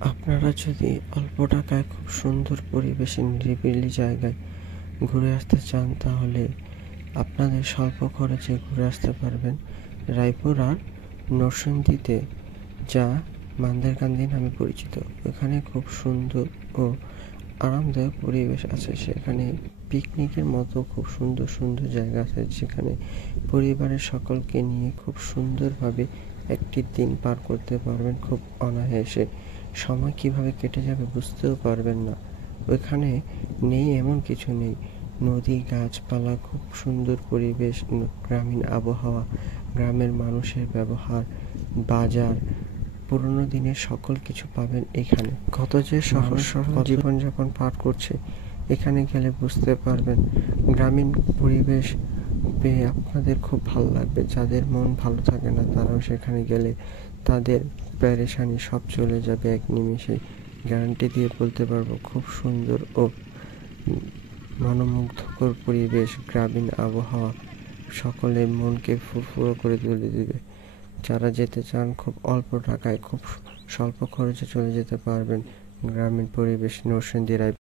আপনারা যদি অল্প টাকায় খুব সুন্দর পরিবেশে নিরিবিলি জায়গায় ঘুরে আসতে চান, তাহলে আপনাদের স্বল্প খরচে ঘুরে আসতে পারবেন রায়পুর আর নরসিংদীতে, যা মান্দেরকান্দি নামে পরিচিত। এখানে খুব সুন্দর ও আরামদায়ক পরিবেশ আছে। সেখানে পিকনিকের মতো খুব সুন্দর সুন্দর জায়গা আছে, যেখানে পরিবারের সকলকে নিয়ে খুব সুন্দরভাবে একটি দিন পার করতে পারবেন। খুব অনায়াসে সময় কিভাবে কেটে যাবে বুঝতেও পারবেন না। ওইখানে নেই এমন কিছু নেই। নদী, গাছপালা, খুব সুন্দর পরিবেশ, গ্রামীণ আবহাওয়া, গ্রামের মানুষের ব্যবহার, বাজার, পুরোনো দিনের সকল কিছু পাবেন এখানে। কত যে সহজ সরল জীবনযাপন পার করছে, এখানে গেলে বুঝতে পারবেন। গ্রামীণ পরিবেশ পেয়ে আপনাদের খুব ভালো লাগবে। যাদের মন ভালো থাকে না, তারাও সেখানে গেলে তাদের পেরেশানি সব চলে যাবে এক নিমেষে। গ্যারান্টি দিয়ে বলতে পারবো, খুব সুন্দর ও মনোমুগ্ধকর পরিবেশ, গ্রামীণ আবহাওয়া সকলের মনকে ফুরফুরে করে তুলে দিবে। যারা যেতে চান, খুব অল্প টাকায় খুব স্বল্প খরচে চলে যেতে পারবেন গ্রামীণ পরিবেশ নরসিংদী রায়।